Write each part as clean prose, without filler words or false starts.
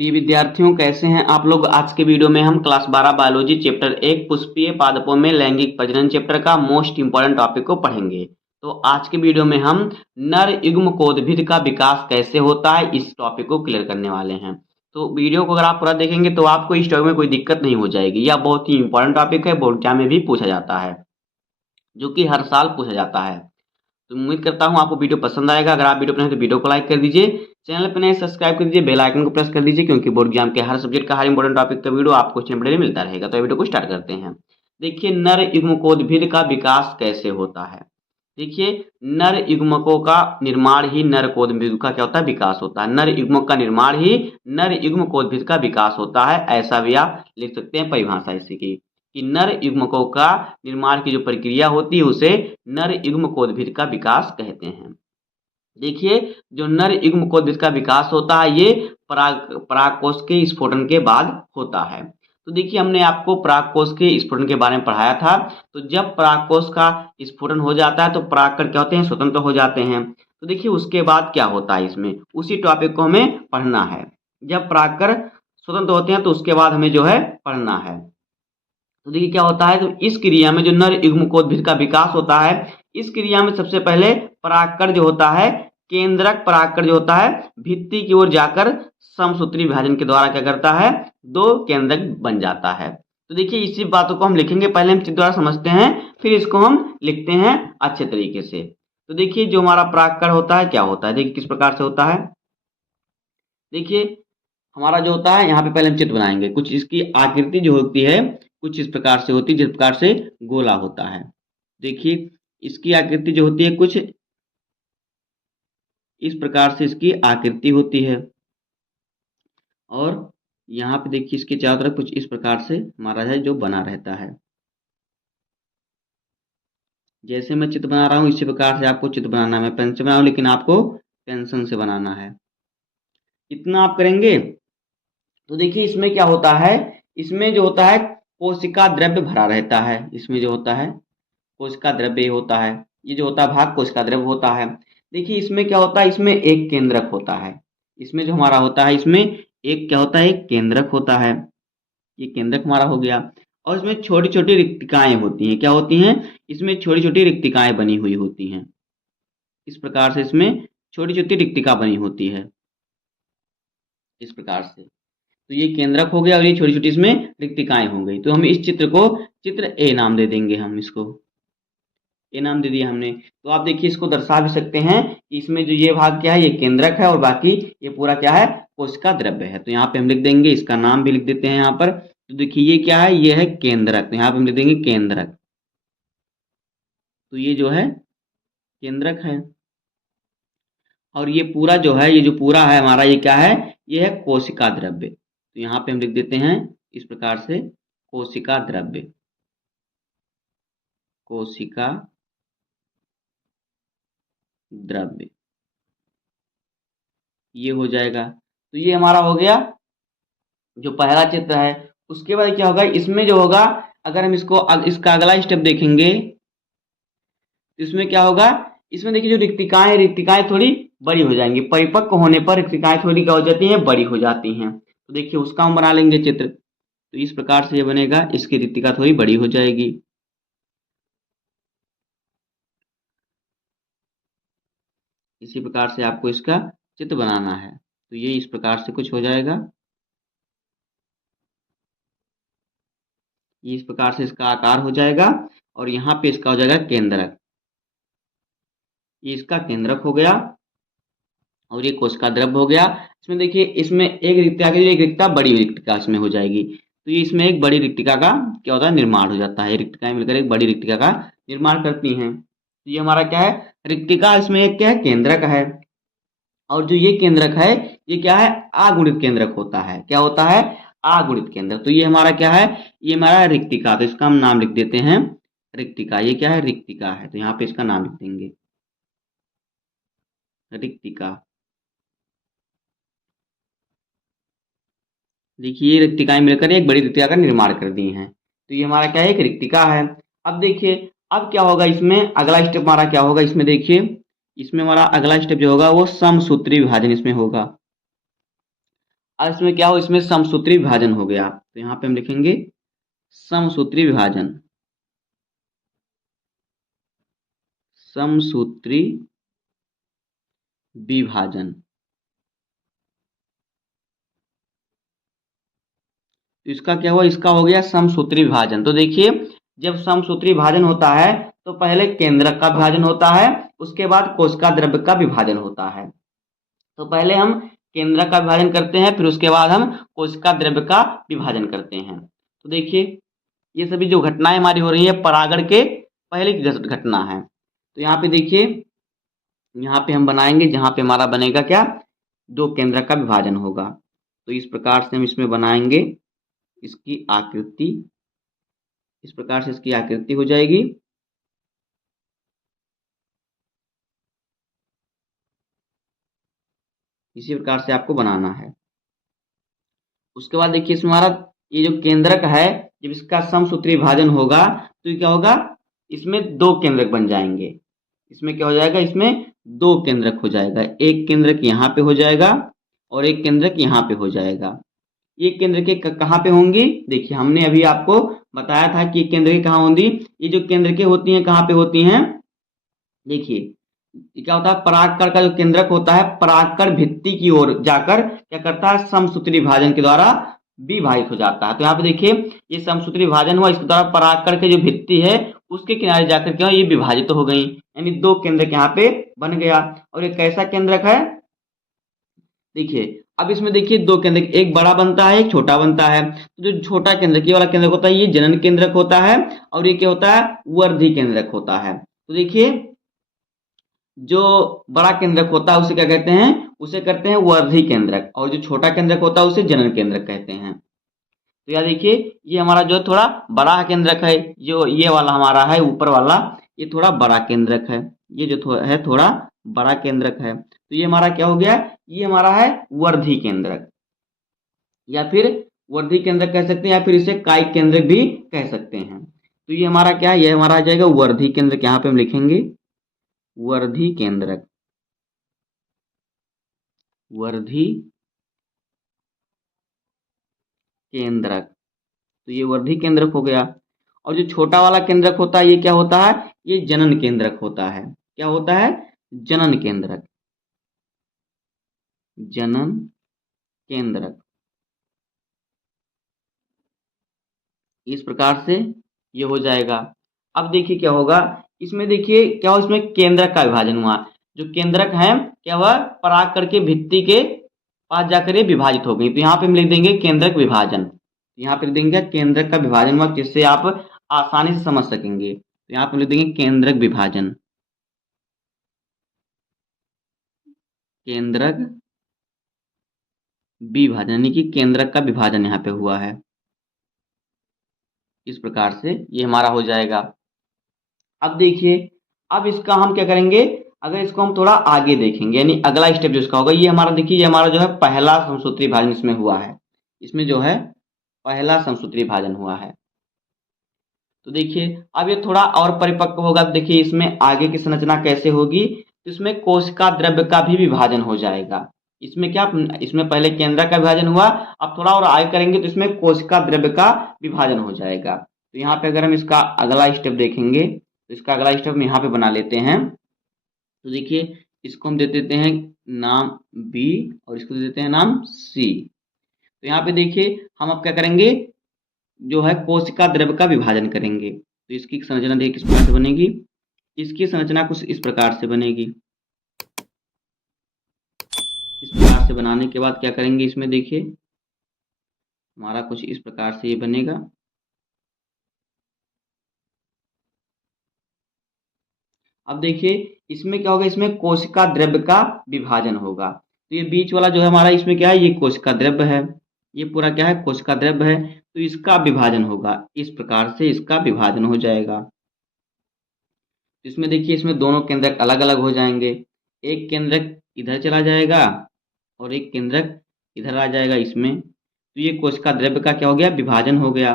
प्रिय विद्यार्थियों, कैसे हैं आप लोग। आज के वीडियो में हम क्लास 12 बायोलॉजी चैप्टर 1 पुष्पीय पादपों में लैंगिक प्रजनन चैप्टर का मोस्ट इंपॉर्टेंट टॉपिक को पढ़ेंगे। तो आज के वीडियो में हम नर युग्मकोद्भिद का विकास कैसे होता है इस टॉपिक को क्लियर करने वाले हैं। तो वीडियो को अगर आप पूरा देखेंगे तो आपको इस टॉपिक में कोई दिक्कत नहीं हो जाएगी। यह बहुत ही इंपॉर्टेंट टॉपिक है, बोर्ड एग्जाम में भी पूछा जाता है, जो कि हर साल पूछा जाता है। तो उम्मीद करता हूँ आपको वीडियो पसंद आएगा। अगर आप वीडियो पसंद है तो वीडियो को लाइक कर दीजिए, चैनल पर नए सब्सक्राइब कर दीजिए, बेल आइकन को प्रेस कर दीजिए, क्योंकि बोर्ड एग्जाम के हर सब्जेक्ट का हर इंपॉर्टेंट टॉपिक का वीडियो आपको चैनल पर मिलता रहेगा। तो वीडियो को स्टार्ट करते हैं। देखिए, नर युग्मकोद्भिद का विकास कैसे होता है। देखिए, नर युग्मकों का निर्माण ही नर कोद्भिद का क्या होता है, विकास होता है। नर युग्मक का निर्माण ही नर युग्मकोद्भिद का विकास होता है, ऐसा भी आप लिख सकते हैं परिभाषा इसी की, कि नर युग्मकों का निर्माण की जो प्रक्रिया होती है उसे नर युग्मकोद्भिद का विकास कहते हैं। देखिए, जो नर युग्मकोद्भिद का विकास होता है ये परागकोश के स्फोटन के बाद होता है। तो देखिए, हमने आपको परागकोश के स्फोटन के बारे में पढ़ाया था। तो जब परागकोश का स्फोटन हो जाता है तो परागकण क्या होते हैं, स्वतंत्र हो जाते हैं। तो देखिए, उसके बाद क्या होता है, इसमें उसी टॉपिक को हमें पढ़ना है। जब परागकण स्वतंत्र होते हैं तो उसके बाद हमें जो है पढ़ना है। तो देखिए क्या होता है, तो इस क्रिया में जो नर युग्मकोद्भिद का विकास होता है, इस क्रिया में सबसे पहले परागकण जो होता है, केंद्रक परागकण जो होता है, भित्ति की ओर जाकर समसूत्री विभाजन के द्वारा क्या करता है, दो केंद्रक बन जाता है। तो देखिए, इसी बातों को हम लिखेंगे, पहले हम चित्र द्वारा समझते हैं, फिर इसको हम लिखते हैं अच्छे तरीके से। तो देखिए, जो हमारा परागकण होता है क्या होता है, देखिए किस प्रकार से होता है। देखिए, हमारा जो होता है, यहाँ पे पहले हम चित्र बनाएंगे। कुछ इसकी आकृति जो होती है कुछ इस प्रकार से होती है, जिस प्रकार से गोला होता है। देखिए, इसकी आकृति जो होती है कुछ इस प्रकार से इसकी आकृति होती है, और यहाँ पे देखिए इसके चारों तरफ कुछ इस प्रकार से हमारा है जो बना रहता है। जैसे मैं चित्र बना रहा हूँ इसी प्रकार से आपको चित्र बनाना है। मैं पेन से बना रहा हूँ लेकिन आपको पेंसिल से बनाना है। इतना आप करेंगे तो देखिए इसमें क्या होता है, इसमें जो होता है कोशिका द्रव्य भरा रहता है। इसमें जो होता है कोशिका द्रव्य होता है, ये जो होता है भाग कोशिका द्रव्य होता है। देखिए, इसमें क्या होता है, इसमें एक केंद्रक होता है। इसमें जो हमारा होता है, इसमें एक क्या होता है, एक केंद्रक होता है। ये केंद्रक हमारा हो गया, और इसमें छोटी छोटी रिक्तिकाएं होती हैं। क्या होती हैं, इसमें छोटी छोटी रिक्तिकाएं बनी हुई होती हैं। इस प्रकार से इसमें छोटी छोटी रिक्तिका बनी होती है, इस प्रकार से। तो ये केंद्रक हो गया और ये छोटी छोटी इसमें रिक्तिकाएं हो गई। तो हम इस चित्र को चित्र ए नाम दे देंगे, हम इसको ए नाम दे दिया हमने। तो आप देखिए, इसको दर्शा भी सकते हैं कि इसमें जो ये भाग क्या है, ये केंद्रक है, और बाकी ये पूरा क्या है, कोशिका द्रव्य है। तो यहाँ पे हम लिख देंगे, इसका नाम भी लिख देते हैं यहाँ पर। तो देखिए ये क्या है, ये है केंद्रक। तो यहाँ पे हम लिख देंगे केंद्रक। तो ये जो है केंद्रक है, और ये पूरा जो है, ये जो पूरा है हमारा, ये क्या है, ये है कोशिका द्रव्य। तो यहाँ पे हम लिख देते हैं इस प्रकार से, कोशिका द्रव्य, कोशिका द्रव्य, ये हो जाएगा। तो ये हमारा हो गया जो पहला चित्र है। उसके बाद क्या होगा, इसमें जो होगा, अगर हम इसको इसका अगला स्टेप देखेंगे तो इसमें क्या होगा, इसमें देखिए जो रिक्तिकाएं, रिक्तिकाएं थोड़ी बड़ी हो जाएंगी। परिपक्व होने पर रिक्तिकाएं थोड़ी क्या हो जाती हैं, बड़ी हो जाती हैं। तो देखिए उसका हम बना लेंगे चित्र। तो इस प्रकार से ये बनेगा, इसकी रिक्तिका थोड़ी बड़ी हो जाएगी। इसी प्रकार से आपको इसका चित्र बनाना है। तो ये इस प्रकार से कुछ हो जाएगा, ये इस प्रकार से इसका आकार हो जाएगा, और यहाँ पे इसका हो जाएगा केंद्रक। ये इसका केंद्रक हो गया, और ये कोशिका द्रव्य हो गया। इसमें देखिए, इसमें एक रिक्तिका की एक रिक्तिका बड़ी रिक्तिका इसमें हो जाएगी। तो ये इसमें एक बड़ी रिक्तिका का क्या होता है, निर्माण हो जाता है। रिक्तिकाएं मिलकर एक बड़ी रिक्तिका का निर्माण करती हैं। तो ये हमारा क्या है, रिक्तिका, इसमें एक क्या है, केंद्रक है। और जो ये केंद्रक है, ये क्या है, अगुणित केंद्रक होता है। क्या होता है, अगुणित केंद्रक। तो ये हमारा क्या है, ये हमारा रिक्तिका। तो इसका हम नाम लिख देते हैं रिक्तिका। ये क्या है, रिक्तिका है। तो यहाँ पे इसका नाम लिख देंगे रिक्तिका। देखिए, ये रिक्तिकाएं मिलकर एक बड़ी रिक्तिका का निर्माण कर दी हैं। तो ये हमारा क्या है, एक रिक्तिका है। अब देखिए, अब क्या होगा, इसमें अगला स्टेप हमारा क्या होगा, इसमें देखिए, इसमें हमारा अगला स्टेप जो होगा वो समसूत्री विभाजन इसमें होगा। अब इसमें क्या हो, इसमें समसूत्री विभाजन हो गया, तो यहाँ पे हम लिखेंगे समसूत्री विभाजन, समसूत्री विभाजन। तो इसका क्या हुआ, इसका हो गया समसूत्री विभाजन। तो देखिए, जब समसूत्री विभाजन होता है तो पहले केंद्रक का विभाजन होता है, उसके बाद कोशिका द्रव्य का विभाजन होता है। तो पहले हम केंद्रक का विभाजन करते हैं, फिर उसके बाद हम कोशिका द्रव्य का विभाजन करते हैं। तो देखिए, ये सभी जो घटनाएं हमारी हो रही है परागण के पहले की घटना है। तो यहाँ पे देखिए, यहाँ पे हम बनाएंगे, जहाँ पे हमारा बनेगा क्या, दो केंद्रक का विभाजन होगा। तो इस प्रकार से हम इसमें बनाएंगे इसकी आकृति, इस प्रकार से इसकी आकृति हो जाएगी। इसी प्रकार से आपको बनाना है। उसके बाद देखिए, इसमें हमारा ये जो केंद्रक है, जब इसका समसूत्री विभाजन होगा तो ये क्या होगा, इसमें दो केंद्रक बन जाएंगे। इसमें क्या हो जाएगा, इसमें दो केंद्रक हो जाएगा, एक केंद्रक यहाँ पे हो जाएगा और एक केंद्रक यहाँ पे हो जाएगा। ये केंद्र के कहाँ पे होंगी, देखिए हमने अभी आपको बताया था कि केंद्र के कहाँ होंगी। ये जो केंद्र के होती हैं कहाँ पे होती हैं, देखिए ये क्या होता है, परागकण का जो केंद्रक होता है परागकण भित्ति की ओर जाकर क्या करता है, समसूत्री विभाजन के द्वारा विभाजित हो जाता है। तो यहाँ पे देखिए, ये समसूत्री विभाजन हुआ, इसके द्वारा परागकण के जो भित्ति है उसके किनारे जाकर क्या ये विभाजित तो हो गई, यानी दो केंद्रक यहाँ पे बन गया। और ये कैसा केंद्रक है, देखिए अब इसमें देखिए दो केंद्रक, एक बड़ा बनता है एक छोटा बनता है। तो जो छोटा केंद्रक ये वाला केंद्रक होता है ये जनन केंद्रक होता है, और ये क्या होता है, वर्धी केंद्रक होता है। तो देखिए, जो बड़ा केंद्रक होता है उसे क्या कहते हैं, उसे करते हैं वर्धी केंद्रक, और जो छोटा केंद्रक होता है उसे जनन केंद्रक कहते हैं। तो यार देखिए, ये हमारा जो थोड़ा बड़ा केंद्रक है, जो ये वाला हमारा है ऊपर वाला, ये थोड़ा बड़ा केंद्रक है, ये जो है थोड़ा बड़ा केंद्रक है। तो ये हमारा क्या हो गया, ये हमारा है वर्धी केंद्रक, या फिर वर्धी केंद्रक कह सकते हैं, या फिर इसे कायिक केंद्रक भी कह सकते हैं। तो ये हमारा क्या है, ये हमारा आ जाएगा वर्धी केंद्रक, यहाँ पे हम लिखेंगे वर्धी केंद्रक, वर्धी केंद्रक। तो ये वर्धी केंद्रक हो गया। और जो छोटा वाला केंद्रक होता है ये क्या होता है, ये जनन केंद्रक होता है। क्या होता है, जनन केंद्रक, जनन केंद्रक। इस प्रकार से ये हो जाएगा। अब देखिए क्या होगा, इसमें देखिए क्या हो, इसमें केंद्रक का विभाजन हुआ। जो केंद्रक है क्या हुआ, परागकण के भित्ति के पास जाकर ये विभाजित हो गई। तो यहाँ पे हम लिख देंगे केंद्रक विभाजन, यहाँ पे लिख देंगे केंद्रक का विभाजन हुआ, जिससे आप आसानी से समझ सकेंगे। तो यहाँ पे लिख देंगे केंद्रक विभाजन, केंद्रक विभाजन, यानी कि केंद्रक का विभाजन यहाँ पे हुआ है। इस प्रकार से ये हमारा हो जाएगा। अब देखिए, अब इसका हम क्या करेंगे, अगर इसको हम थोड़ा आगे देखेंगे, यानी अगला स्टेप जो इसका होगा, ये हमारा देखिए, ये हमारा जो है पहला समसूत्री विभाजन इसमें हुआ है, इसमें जो है पहला समसूत्री विभाजन हुआ है। तो देखिए, अब ये थोड़ा और परिपक्व होगा। देखिए इसमें आगे की संरचना कैसे होगी, तो इसमें कोशिका द्रव्य का भी विभाजन हो जाएगा। इसमें क्या, इसमें पहले केंद्रक का विभाजन हुआ, अब थोड़ा और आगे करेंगे तो इसमें कोशिका द्रव्य का विभाजन हो जाएगा। तो यहाँ पे अगर हम इसका अगला स्टेप देखेंगे, तो इसका अगला स्टेप हम यहाँ पे बना लेते हैं। तो देखिए, इसको हम दे देते हैं नाम बी और इसको दे देते हैं नाम सी। तो यहाँ पे देखिए, हम अब क्या करेंगे, जो है कोशिका द्रव्य का विभाजन करेंगे। तो इसकी संरचना देखिए किस प्रकार से बनेगी, इसकी संरचना कुछ इस प्रकार से बनेगी। इस प्रकार से बनाने के बाद क्या करेंगे, इसमें देखिए हमारा कुछ इस प्रकार से ये बनेगा। अब देखिए इसमें क्या होगा, इसमें कोशिका द्रव्य का विभाजन होगा। तो ये बीच वाला जो है हमारा, इसमें क्या है, ये कोशिका द्रव्य है, ये पूरा क्या है, कोशिका द्रव्य है। तो इसका विभाजन होगा, इस प्रकार से इसका विभाजन हो जाएगा। इसमें देखिए, इसमें दोनों केंद्रक अलग अलग हो जाएंगे, एक केंद्रक इधर चला जाएगा और एक केंद्रक इधर आ जाएगा इसमें। तो ये कोशिका द्रव्य का क्या हो गया, विभाजन हो गया।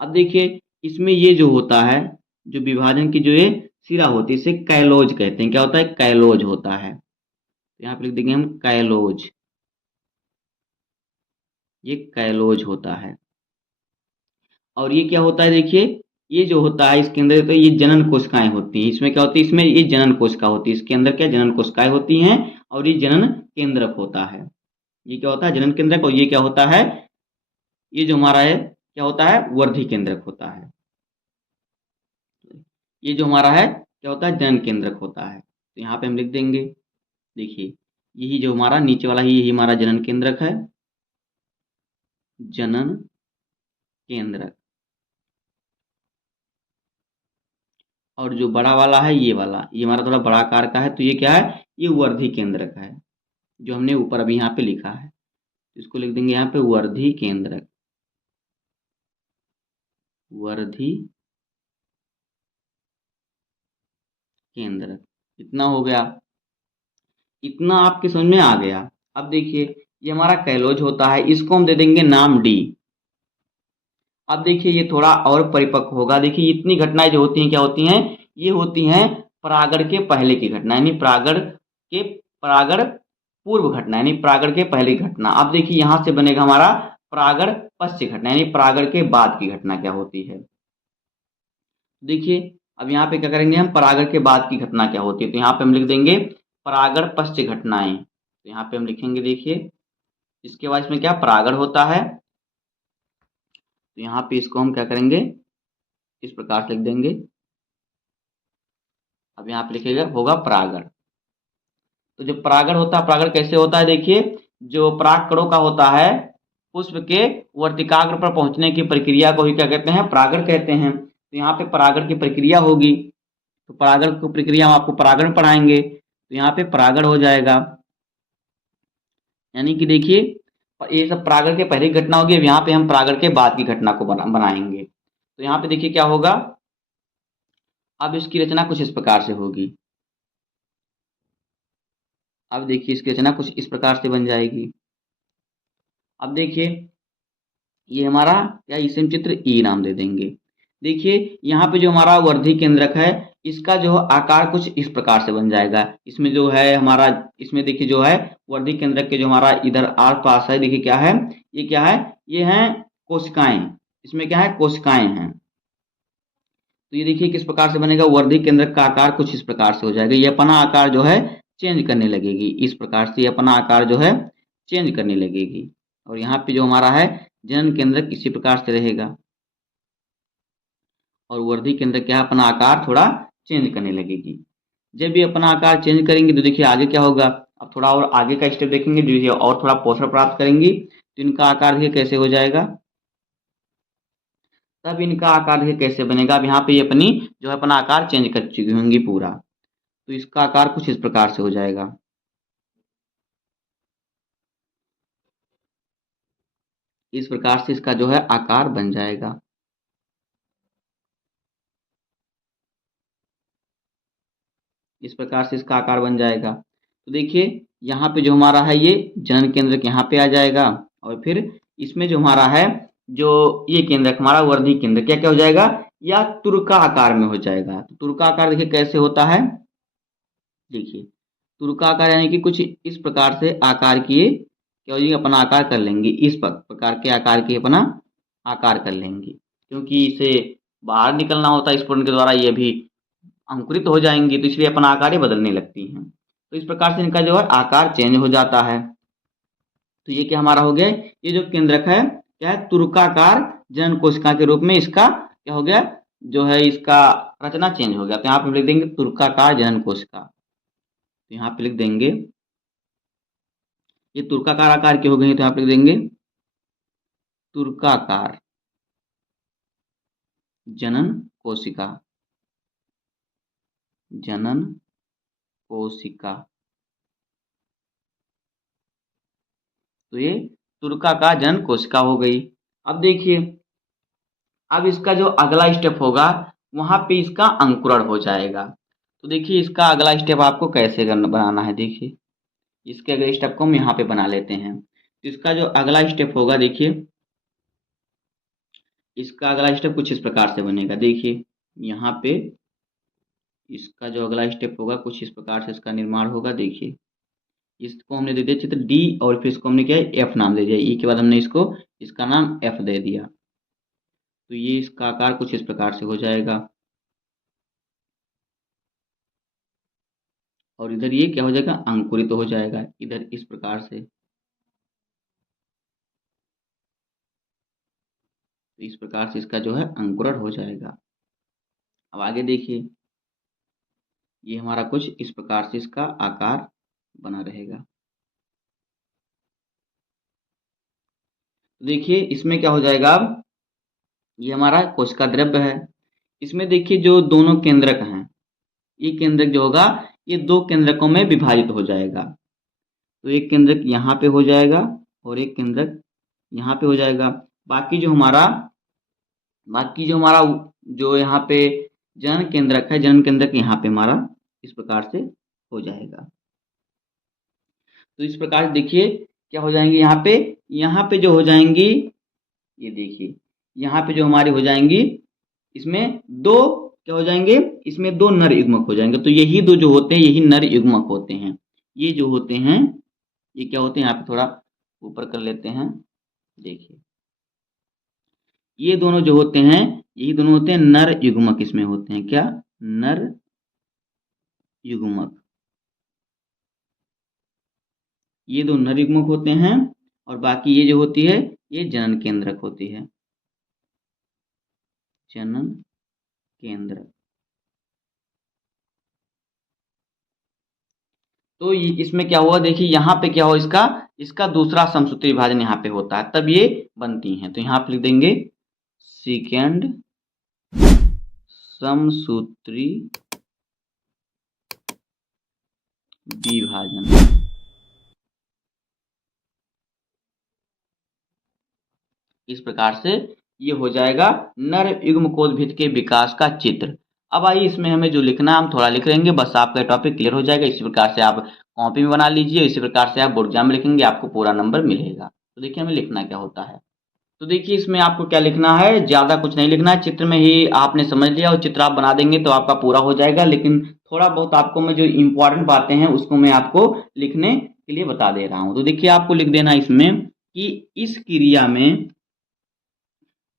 अब देखिए, इसमें ये जो होता है, जो विभाजन की जो ये सिरा होती है, इसे कैलोज कहते हैं। क्या होता है, कैलोज होता है। तो यहाँ पे लिख देंगे हम कैलोज। ये कैलोज होता है। और ये क्या होता है देखिए, ये जो होता है इसके अंदर तो ये जनन कोशिकाएं होती हैं। इसमें क्या होती है, इसमें ये जनन कोशिका होती है, इसके अंदर क्या जनन कोशिकाएं होती हैं। और ये जनन केंद्रक होता है। ये क्या होता है, जनन केंद्रक। और ये क्या होता है, ये जो हमारा है क्या होता है, वर्धी केंद्रक होता है। ये जो हमारा है क्या होता है, जनन केंद्रक होता है। तो यहाँ पे हम लिख देंगे, देखिए यही जो हमारा नीचे वाला ही, यही हमारा जनन केंद्रक है, जनन केंद्रक। और जो बड़ा वाला है ये वाला, ये हमारा थोड़ा बड़ा आकार का है, तो ये क्या है, ये वर्धी केंद्रक है, जो हमने ऊपर अभी यहाँ पे लिखा है। इसको लिख देंगे यहाँ पे वर्धी केंद्रक, वर्धी केंद्रक। इतना हो गया, इतना आपके समझ में आ गया। अब देखिए ये हमारा कैलोज होता है, इसको हम दे देंगे नाम डी। अब देखिए ये थोड़ा और परिपक्व होगा। देखिए इतनी घटनाएं जो होती हैं क्या होती हैं, ये होती हैं परागण के पहले की घटना, यानी परागण पूर्व घटना, यानी परागण के पहले की घटना। अब देखिए यहाँ से बनेगा हमारा परागण पश्च घटना, यानी परागण के बाद की घटना क्या होती है। देखिए अब यहाँ पे क्या करेंगे हम, परागण के बाद की घटना क्या होती है, तो यहाँ पे हम लिख देंगे परागण पश्च घटनाएं। तो यहाँ पे हम लिखेंगे, देखिए इसके बाद इसमें क्या परागण होता है, तो यहाँ पे इसको हम क्या करेंगे, इस प्रकार से लिख देंगे। अब यहाँ पे लिखिएगा होगा परागण। तो जब परागण होता है, परागण कैसे होता है, देखिए जो परागकणों का होता है पुष्प के वर्तिकाग्र पर पहुंचने की प्रक्रिया को ही क्या कहते हैं, परागण कहते हैं। तो यहाँ पे परागण की प्रक्रिया होगी, तो परागण की प्रक्रिया हम आपको परागण पढ़ाएंगे, तो यहाँ पे परागण हो जाएगा। यानी कि देखिए ये सब परागण के पहले की घटना होगी, अब यहाँ पे हम परागण के बाद की घटना को बनाएंगे। तो यहाँ पे देखिए क्या होगा, अब इसकी रचना कुछ इस प्रकार से होगी। अब देखिए इसकी रचना कुछ इस प्रकार से बन जाएगी। अब देखिए ये हमारा क्या, इसे हम चित्र ई नाम दे देंगे। देखिए यहाँ पे जो हमारा वर्धी केंद्रक है, इसका जो आकार कुछ इस प्रकार से बन जाएगा। इसमें जो है हमारा, इसमें देखिए जो है वर्धी केंद्रक के जो हमारा इधर आर पास है, देखिए क्या है, ये क्या है, ये हैं कोशिकाएं। इसमें क्या है, कोशिकाएं हैं। तो ये देखिए किस प्रकार से बनेगा, वर्धी केंद्रक का आकार कुछ इस प्रकार से हो जाएगा। ये अपना आकार जो है चेंज करने लगेगी, इस प्रकार से ये अपना आकार जो है चेंज करने लगेगी। और यहाँ पे जो हमारा है जनन केंद्रक इसी प्रकार से रहेगा, और वर्धी केंद्रक क्या है, अपना आकार थोड़ा चेंज करने लगेगी। जब ये अपना आकार चेंज करेंगे तो देखिए आगे क्या होगा। अब थोड़ा और आगे का स्टेप देखेंगे, जो ये और थोड़ा पोषण प्राप्त करेंगी तो इनका आकार देखिए कैसे हो जाएगा। तब इनका आकार देखिए कैसे बनेगा। अब यहाँ पे ये अपनी जो है अपना आकार चेंज कर चुकी होंगी पूरा, तो इसका आकार कुछ इस प्रकार से हो जाएगा। इस प्रकार से इसका जो है आकार बन जाएगा। इस प्रकार से इसका आकार बन जाएगा। तो देखिए यहाँ पे जो हमारा है ये जनन केंद्रक यहाँ पे आ जाएगा, और फिर इसमें जो हमारा है, जो ये केंद्रक हमारा वर्धी केंद्र क्या क्या हो जाएगा, या तुरका आकार में हो जाएगा। तो तुरका आकार देखिए कैसे होता है, देखिए तुरका आकार यानी कि कुछ इस प्रकार से आकार किए क्या हो जाएंगे, अपना आकार कर लेंगे, इस प्रकार के आकार के अपना आकार कर लेंगे। क्योंकि इसे बाहर निकलना होता है स्फुरन के द्वारा, ये भी अंकुरित हो जाएंगी, तो इसलिए अपना आकार ये बदलने लगती हैं। तो इस प्रकार से इनका जो है आकार चेंज हो जाता है। तो ये क्या हमारा हो गया, ये जो केंद्रक है क्या है, तुरकाकार जनन कोशिका के रूप में इसका क्या हो गया, जो है इसका रचना चेंज हो गया। तो यहाँ पे हम लिख देंगे तुरकाकार जनन कोशिका। तो यहाँ पे लिख देंगे ये तुरकाकार आकार की हो गई, तो यहाँ पे लिख देंगे तुरकाकार जनन कोशिका, जनन कोशिका। तो ये तुरका का जनन कोशिका हो गई। अब देखिए अब इसका जो अगला स्टेप होगा वहां पे इसका अंकुरण हो जाएगा। तो देखिए इसका अगला स्टेप आपको कैसे करना बनाना है, देखिए इसके अगले स्टेप को हम यहाँ पे बना लेते हैं। तो इसका जो अगला स्टेप होगा, देखिए इसका अगला स्टेप कुछ इस प्रकार से बनेगा। देखिए यहाँ पे इसका जो अगला स्टेप होगा कुछ इस प्रकार से इसका निर्माण होगा। देखिए इसको हमने दे दिया चित्र डी और फिर इसको हमने क्या है एफ नाम दे दिया। ई के बाद हमने इसको इसका नाम एफ दे दिया। तो ये इसका आकार कुछ इस प्रकार से हो जाएगा और इधर ये क्या हो जाएगा अंकुरित हो जाएगा इधर इस प्रकार से। तो इस प्रकार से इसका जो है अंकुरण हो जाएगा। अब आगे देखिए ये हमारा कुछ इस प्रकार से इसका आकार बना रहेगा। तो देखिए इसमें क्या हो जाएगा अब ये हमारा कोशिका द्रव्य है। इसमें देखिए जो दोनों केंद्रक हैं ये केंद्रक जो होगा ये दो केंद्रकों में विभाजित हो जाएगा। तो एक केंद्रक यहाँ पे हो जाएगा और एक केंद्रक यहाँ पे हो जाएगा। बाकी जो हमारा जो यहाँ पे जनन केंद्रक है जनन केंद्रक यहाँ पे हमारा इस प्रकार से हो जाएगा। तो इस प्रकार से देखिए क्या हो जाएंगे यहाँ पे जो हो जाएंगी ये देखिए यहाँ पे जो हमारी हो जाएंगी इसमें दो क्या हो जाएंगे इसमें दो नर युग्मक हो जाएंगे। तो यही दो जो होते हैं यही नर युग्मक होते हैं। ये जो होते हैं ये क्या होते हैं यहाँ पे थोड़ा ऊपर कर लेते हैं। देखिए ये दोनों जो होते हैं यही दोनों होते हैं नर युग्मक। इसमें होते हैं क्या नर युग्मक। ये दो नर युग्मक होते हैं और बाकी ये जो होती है ये जनन केंद्रक होती है जनन केंद्रक। तो ये इसमें क्या हुआ देखिए यहाँ पे क्या हुआ इसका दूसरा समसूत्री विभाजन यहाँ पे होता है तब ये बनती हैं। तो यहाँ पे लिख देंगे सेकेंड समसूत्री विभाजन। इस प्रकार से ये हो जाएगा नर युग्मकोद्भिद के विकास का चित्र। अब आइए इसमें हमें जो लिखना हम थोड़ा लिख लेंगे बस आपका टॉपिक क्लियर हो जाएगा। इसी प्रकार से आप कॉपी में बना लीजिए इसी प्रकार से आप बोर्ड एग्जाम में लिखेंगे आपको पूरा नंबर मिलेगा। तो देखिए हमें लिखना क्या होता है। तो देखिए इसमें आपको क्या लिखना है ज़्यादा कुछ नहीं लिखना है। चित्र में ही आपने समझ लिया और चित्र आप बना देंगे तो आपका पूरा हो जाएगा। लेकिन थोड़ा बहुत आपको मैं जो इम्पोर्टेंट बातें हैं उसको मैं आपको लिखने के लिए बता दे रहा हूँ। तो देखिए आपको लिख देना इसमें कि इस क्रिया में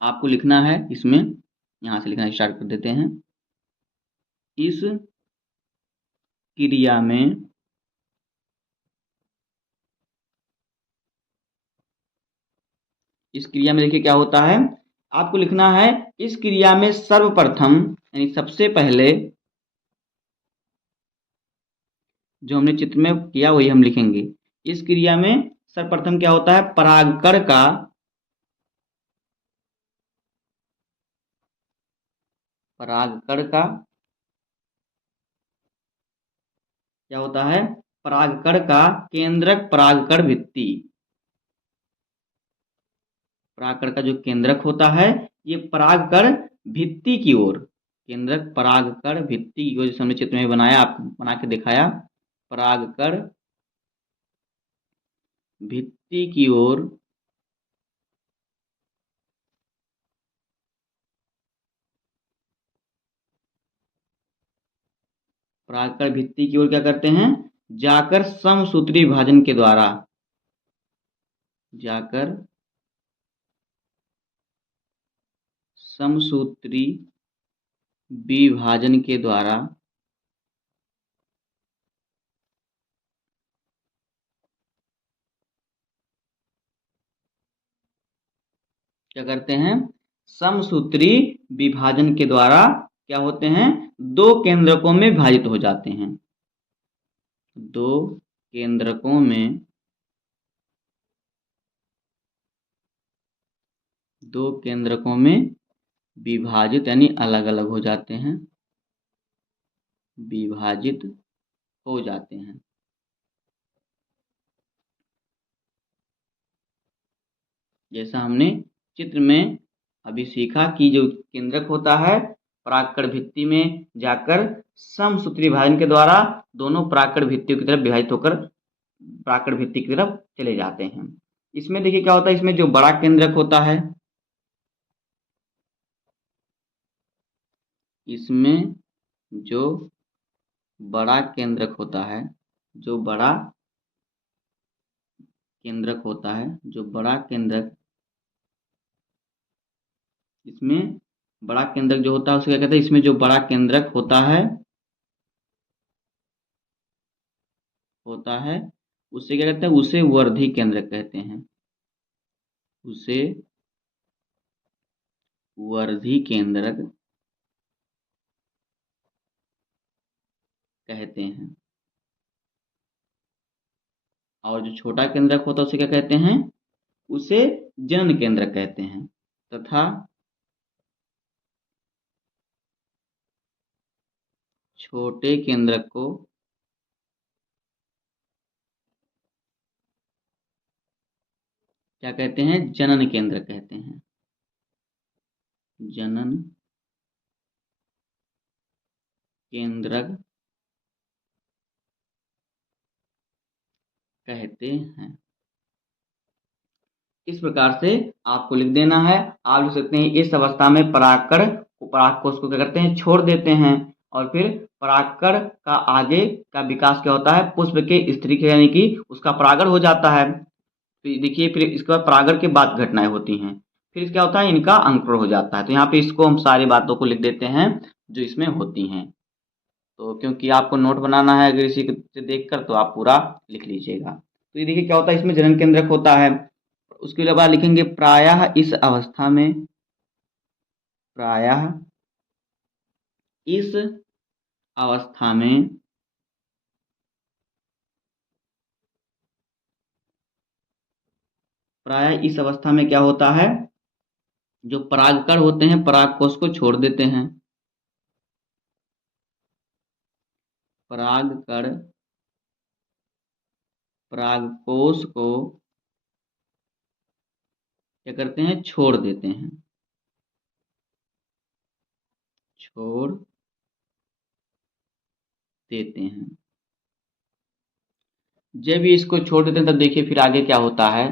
आपको लिखना है इसमें यहाँ से लिखना स्टार्ट कर देते हैं। इस क्रिया में देखिए क्या होता है आपको लिखना है इस क्रिया में सर्वप्रथम यानी सबसे पहले जो हमने चित्र में किया वही हम लिखेंगे। इस क्रिया में सर्वप्रथम क्या होता है परागकण का क्या होता है परागकण का केंद्रक परागकण भित्ति। परागकण का जो केंद्रक होता है ये परागकण भित्ति की ओर केंद्रक परागकण भित्ति की ओर जैसे हमने चित्र में बनाया आपको बना के दिखाया परागकण भित्ति की ओर परागकण भित्ति की ओर क्या करते हैं जाकर समसूत्री विभाजन के द्वारा समसूत्री विभाजन के द्वारा क्या करते हैं समसूत्री विभाजन के द्वारा क्या होते हैं दो केंद्रकों में विभाजित हो जाते हैं। दो केंद्रकों में विभाजित यानी अलग अलग हो जाते हैं विभाजित हो जाते हैं। जैसा हमने चित्र में अभी सीखा कि जो केंद्रक होता है परागकण भित्ति में जाकर समसूत्री विभाजन के द्वारा दोनों परागकण भित्तियों की तरफ विभाजित होकर परागकण भित्ति की तरफ चले जाते हैं। इसमें देखिए क्या होता है इसमें जो बड़ा केंद्रक होता है इसमें जो बड़ा केंद्रक होता है जो बड़ा केंद्रक होता है, जो बड़ा केंद्रक, इसमें बड़ा केंद्रक जो होता है उसे क्या कहते हैं, इसमें जो बड़ा केंद्रक होता है उसे क्या कहते हैं, उसे वर्धी केंद्रक कहते हैं, उसे वर्धी केंद्रक कहते हैं। और जो छोटा केंद्रक होता है उसे क्या कहते हैं, उसे जनन केंद्रक कहते हैं। तथा छोटे केंद्रक को क्या कहते हैं, जनन केंद्रक कहते हैं, जनन केंद्रक कहते हैं। इस प्रकार से आपको लिख देना है। आप लिख सकते हैं इस अवस्था में परागकण परागकोश को क्या करते हैं, छोड़ देते हैं, और फिर परागकण का आगे का विकास क्या होता है, पुष्प के स्त्री यानी कि उसका परागण हो जाता है। फिर देखिए, फिर इसके बाद परागण के बाद घटनाएं होती हैं, फिर क्या होता है, इनका अंकुरण हो जाता है। तो यहाँ पे इसको हम सारी बातों को लिख देते हैं जो इसमें होती हैं। तो क्योंकि आपको नोट बनाना है अगर इसी से देखकर, तो आप पूरा लिख लीजिएगा। तो ये देखिए क्या होता है, इसमें जनन केंद्रक होता है। उसके बाद लिखेंगे प्रायः इस अवस्था में, प्रायः इस अवस्था में प्रायः इस अवस्था में क्या होता है, जो परागकण होते हैं परागकोश को छोड़ देते हैं, परागकण परागकोश को क्या करते हैं, छोड़ देते हैं, छोड़ देते हैं। जब ये इसको छोड़ देते हैं तब देखिए फिर आगे क्या होता है,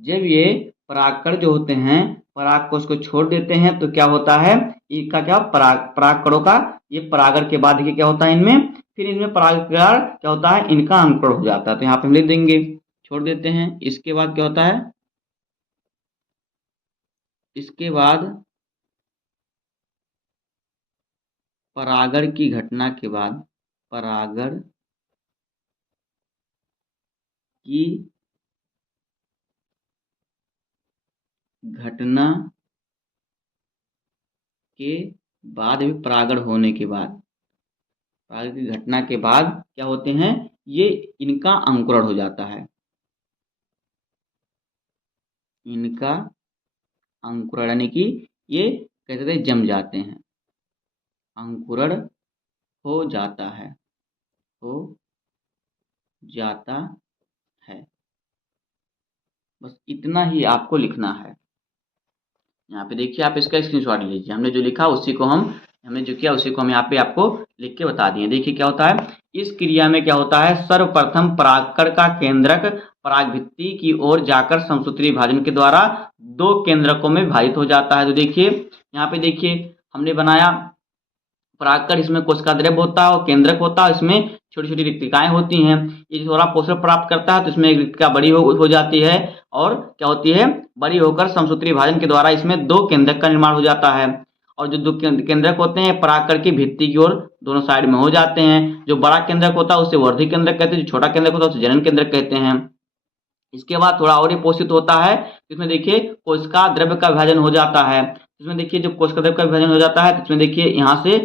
जब ये परागकण जो होते हैं परागकोश को छोड़ देते हैं तो क्या होता है, इनका क्या परागकणों का ये परागण के बाद देखिए क्या होता है, इनमें फिर इनमें परागकण क्या होता है, इनका अंकुरण हो जाता है। तो यहाँ पे हम लिख देंगे छोड़ देते हैं। इसके बाद क्या होता है, इसके बाद परागण की घटना के बाद, परागण की घटना के बाद भी, परागण होने के बाद, परागण की घटना के बाद क्या होते हैं, ये इनका अंकुरण हो जाता है, इनका अंकुरण यानी कि ये कहते थे जम जाते हैं, अंकुरण हो जाता है, हो जाता है। बस इतना ही आपको लिखना है। यहाँ पे देखिए आप इसका स्क्रीनशॉट लीजिए, हमने जो लिखा उसी को हमने जो किया उसी को हम यहाँ पे आपको लिख के बता दिए। देखिए क्या होता है, इस क्रिया में क्या होता है, सर्वप्रथम परागकण का केंद्रक परागभित्ति की ओर जाकर समसूत्री विभाजन के द्वारा दो केंद्रकों में विभाजित हो जाता है। तो देखिए यहाँ पे देखिए हमने बनाया परागकण, इसमें कोशिका द्रव्य होता है और केंद्रक होता है, इसमें छोटी छोटी रिक्तिकाएं होती हैं। ये थोड़ा पोषण प्राप्त करता है तो इसमें एक रिक्तिका बड़ी हो जाती है, और क्या होती है, बड़ी होकर समसूत्री विभाजन के द्वारा इसमें दो केंद्रक का निर्माण हो जाता है। और जो दो केंद्रक होते हैं परागकण की भित्ति की ओर दोनों साइड में हो जाते हैं। जो बड़ा केंद्रक होता है उसे वर्धी केंद्रक कहते हैं, जो छोटा केंद्रक होता है उसे जनन केंद्रक कहते हैं। इसके बाद थोड़ा और ही पोषित होता है, इसमें देखिए कोशिका द्रव्य का विभाजन हो जाता है। इसमें देखिए जब कोशिका द्रव्य का विभाजन हो जाता है तो इसमें देखिए यहाँ से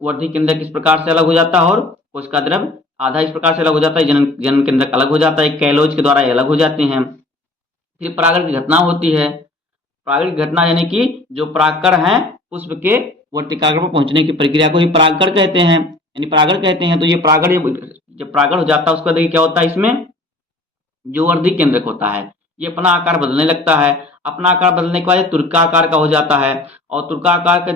वर्धी केंद्रक इस प्रकार से अलग हो जाता है, और कोशिका द्रव्य आधा इस प्रकार से अलग हो जाता है, जनन केंद्रक अलग हो जाता है, कैलोज के द्वारा ये अलग हो जाते हैं। फिर परागण की घटना होती है। परागण की घटना यानी कि जो परागकण है पुष्प के वर्तिकाग्र पर पहुंचने की प्रक्रिया को ही परागकण कहते हैं, यानी परागण कहते हैं। तो ये परागण जब परागण हो जाता है उसके बाद देखिए क्या होता है, इसमें जो वर्धी केंद्रक होता है ये अपना आकार बदलने लगता है। अपना आकार बदलने के बाद ये तुर्काकार का हो जाता है, और तुर्काकार का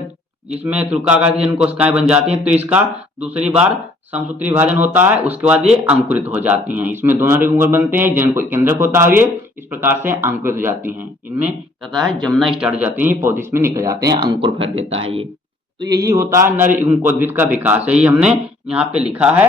जिसमें तुर्काकार की जन कोशिकाएं बन जाती हैं तो इसका दूसरी बार समसूत्री विभाजन होता है, उसके बाद ये अंकुरित हो जाती हैं। इसमें दोनों रिंग बनते हैं, जन केंद्रक होता है, ये इस प्रकार से अंकुरित हो जाती हैं। इनमें कहता है जमना स्टार्ट हो जाती हैं, पौधे इसमें निकल जाते हैं, अंकुर भर देता है ये। तो यही होता है नर युग्मकोद्भिद का विकास, यही हमने यहाँ पे लिखा है।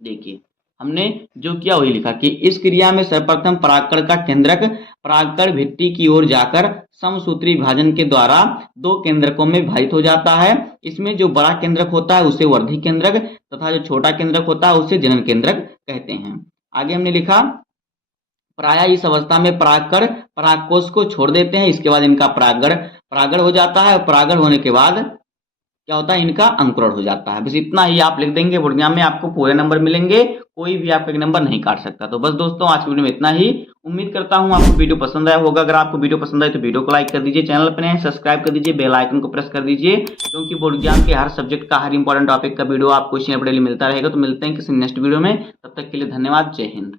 देखिए हमने जो किया वही लिखा कि इस क्रिया में सर्वप्रथम परागकण का केंद्रक परागकण भित्ति की ओर जाकर समसूत्री विभाजन के द्वारा दो केंद्रकों में विभाजित हो जाता है। इसमें जो बड़ा केंद्रक होता है उसे वर्धी केंद्रक तथा जो छोटा केंद्रक होता है उसे जनन केंद्रक कहते हैं। आगे हमने लिखा प्रायः इस अवस्था में परागकण परागकोश को छोड़ देते हैं। इसके बाद इनका परागण हो जाता है। परागण होने के बाद क्या होता है, इनका अंकुरण हो जाता है। बस इतना ही आप लिख देंगे, बोर्ड एग्जाम में आपको पूरे नंबर मिलेंगे, कोई भी आपका एक नंबर नहीं काट सकता। तो बस दोस्तों आज की वीडियो में इतना ही। उम्मीद करता हूं आपको वीडियो पसंद आया होगा। अगर आपको वीडियो पसंद आए तो वीडियो को लाइक कर दीजिए, चैनल पर नए सब्सक्राइब कर दीजिए, बेल आइकन को प्रेस कर दीजिए, क्योंकि बोर्ड एग्जाम के हर सब्जेक्ट का हर इंपॉर्टेंट टॉपिक का वीडियो आपको इसी अपडेट मिलता रहेगा। तो मिलते हैं किसी नेक्स्ट वीडियो में, तब तक के लिए धन्यवाद। जय हिंद।